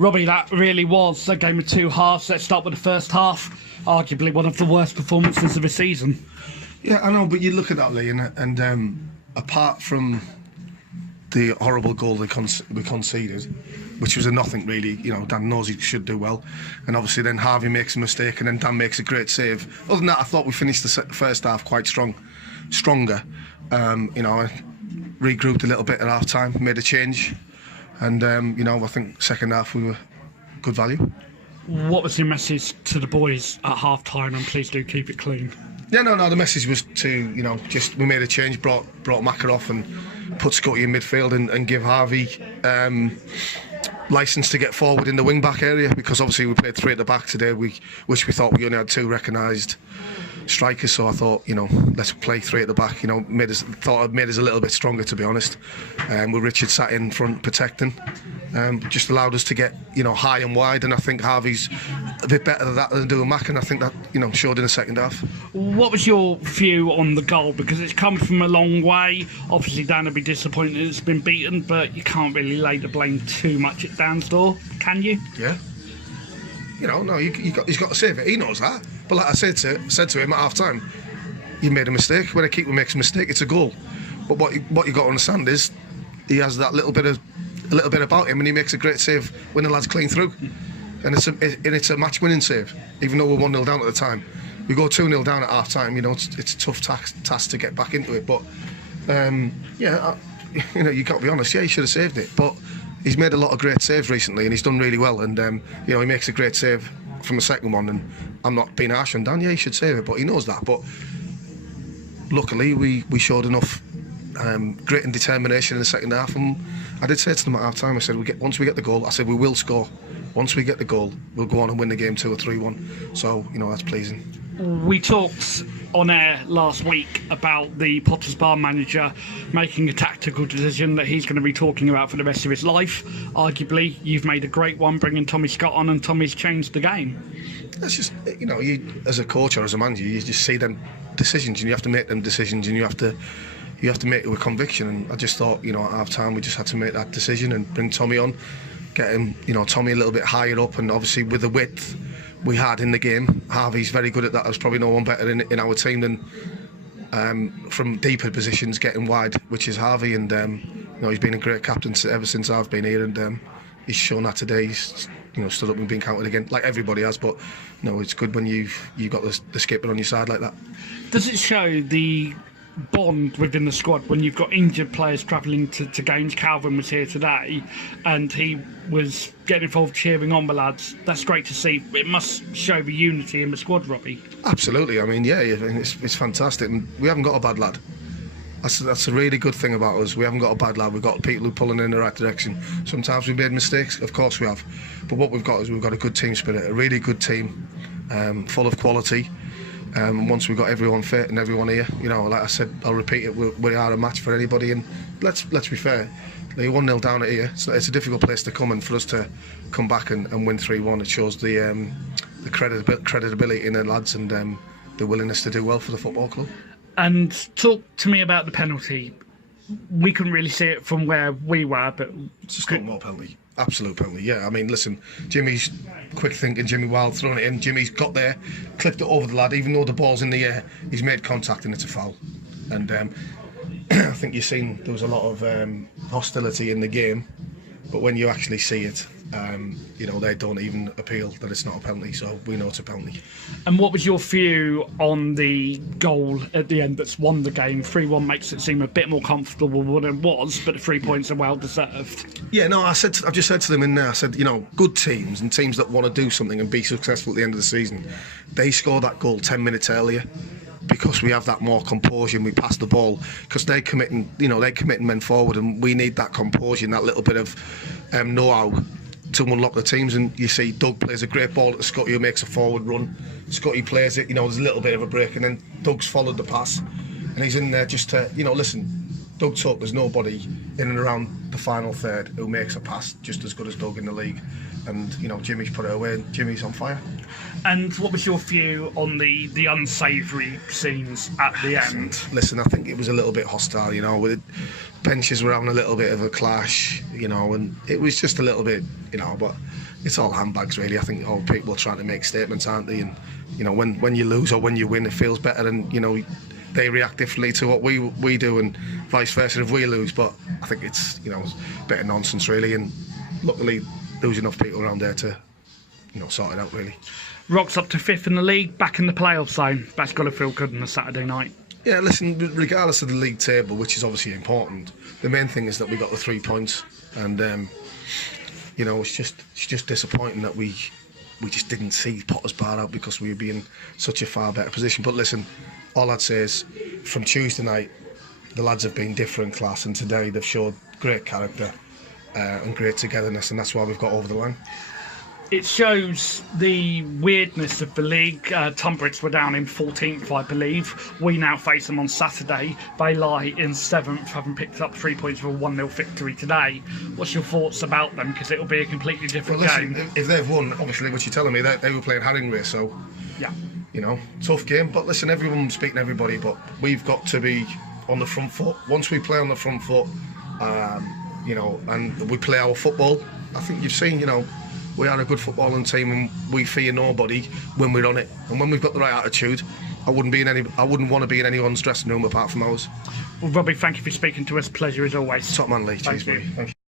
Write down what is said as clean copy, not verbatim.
Robbie, that really was a game of two halves. Let's start with the first half. Arguably one of the worst performances of the season. Yeah, I know, but you look at that, Lee, and apart from the horrible goal we conceded, which was a nothing really, Dan knows he should do well, and obviously then Harvey makes a mistake and then Dan makes a great save. Other than that, I thought we finished the first half quite stronger. I regrouped a little bit at half time, made a change, and I think second half we were good value. What was your message to the boys at half time, and please do keep it clean? Yeah, no, the message was to, just we made a change, brought Macker off and put Scotty in midfield and give Harvey licence to get forward in the wing-back area, because obviously we played three at the back today, which we thought we only had two recognised strikers, so I thought, let's play three at the back. Thought it made us a little bit stronger, to be honest. With Richard sat in front protecting, just allowed us to get high and wide, and I think Harvey's a bit better at that than doing Mac, and I think that showed in the second half. What was your view on the goal? Because it's come from a long way. Obviously Dan will be disappointed it's been beaten, but you can't really lay the blame too much at Dan's door, can you? Yeah. No, he's got to save it. He knows that. But like I said to him at half time, you made a mistake. When a keeper makes a mistake, it's a goal. But what you got to understand is he has that little bit about him, and he makes a great save when the lad's clean through. And it's a match-winning save, even though we're 1-0 down at the time. We go 2-0 down at half time. It's a tough task to get back into it. But you got to be honest. Yeah, he should have saved it, but he's made a lot of great saves recently, and he's done really well. And he makes a great save from the second one. And I'm not being harsh on Dan. Yeah, he should save it, but he knows that. But luckily, we showed enough grit and determination in the second half. And I did say to them at half time, I said, once we get the goal, I said we will score. Once we get the goal, we'll go on and win the game 2 or 3-1. So that's pleasing. We talked on air last week about the Potters Bar manager making a tactical decision that he's going to be talking about for the rest of his life. Arguably, you've made a great one bringing Tommy Scott on, and Tommy's changed the game. That's just, you as a coach or as a manager, you just see them decisions, and you have to make them decisions, and you have to make it with conviction. And I just thought, at half time, we just had to make that decision and bring Tommy on, get him, Tommy a little bit higher up, and obviously with the width we had in the game, Harvey's very good at that. There's probably no one better in our team than from deeper positions getting wide, which is Harvey. And he's been a great captain ever since I've been here, and he's shown that today. He's stood up and been counted again, like everybody has. But it's good when you've got the skipper on your side like that. Does it show the bond within the squad when you've got injured players travelling to games? Calvin was here today and he was getting involved cheering on the lads. That's great to see. It must show the unity in the squad, Robbie. Absolutely. I mean, it's fantastic, and we haven't got a bad lad. That's a really good thing about us. We haven't got a bad lad. We've got people who are pulling in the right direction. Sometimes we've made mistakes, of course we have, but what we've got is we've got a good team spirit, a really good team, full of quality. Once we've got everyone fit and everyone here, like I said, I'll repeat it, we are a match for anybody. And let's be fair, they're 1-0 down at here, so it's a difficult place to come, and for us to come back and win 3-1, it shows the credibility in the lads and the willingness to do well for the football club. And talk to me about the penalty. We couldn't really see it from where we were, but it's just not more penalty. Absolute penalty, yeah. I mean, listen, Jimmy's quick thinking, Jimmy Wild throwing it in. Jimmy's got there, clipped it over the lad, even though the ball's in the air, he's made contact and it's a foul. And I think you've seen there was a lot of hostility in the game, but when you actually see it, they don't even appeal that it's not a penalty, so we know it's a penalty. And what was your view on the goal at the end that's won the game? 3-1 makes it seem a bit more comfortable than it was, but the 3 points are well deserved. Yeah, no, I've just said to them in there, I said, good teams and teams that want to do something and be successful at the end of the season, they score that goal 10 minutes earlier, because we have that more composure and we pass the ball, because they're committing men forward, and we need that composure and that little bit of know-how to unlock the teams. And you see Doug plays a great ball to Scotty, who makes a forward run. Scotty plays it, there's a little bit of a break, and then Doug's followed the pass, and he's in there just to, listen, Doug took, there's nobody in and around the final third who makes a pass just as good as Doug in the league. And, you know, Jimmy's put it away and Jimmy's on fire. And what was your view on the unsavoury scenes at the end? Listen, I think it was a little bit hostile, you know, with benches were having a little bit of a clash, you know, and it was just a little bit, you know, but it's all handbags really. I think all people are trying to make statements, aren't they? And, you know, when you lose or when you win, it feels better, and, you know, they react differently to what we do and vice versa if we lose. But I think it's, you know, a bit of nonsense really, and luckily there was enough people around there to, you know, sort it out really. Rocks up to 5th in the league, back in the playoff zone. That's got to feel good on a Saturday night. Yeah, listen, regardless of the league table, which is obviously important, the main thing is that we got the 3 points, and you know, it's just disappointing that we just didn't see Potter's Bar out because we would be in such a far better position. But listen, all I'd say is from Tuesday night, the lads have been different class, and today they've showed great character and great togetherness, and that's why we've got over the line. It shows the weirdness of the league. Tunbridge were down in 14th, I believe. We now face them on Saturday. They lie in 7th, having picked up 3 points for a 1-0 victory today. What's your thoughts about them? Because it'll be a completely different game. If they've won, obviously, what you're telling me, they were playing Haringey, so yeah, you know, tough game. But listen, everyone's beating everybody, but we've got to be on the front foot. Once we play on the front foot, you know, and we play our football, I think you've seen, you know, we are a good footballing team and we fear nobody when we're on it. And when we've got the right attitude, I wouldn't want to be in anyone's dressing room apart from ours. Well, Robbie, thank you for speaking to us. Pleasure as always. Top man, Lee. Thank Cheers, buddy. Thank you.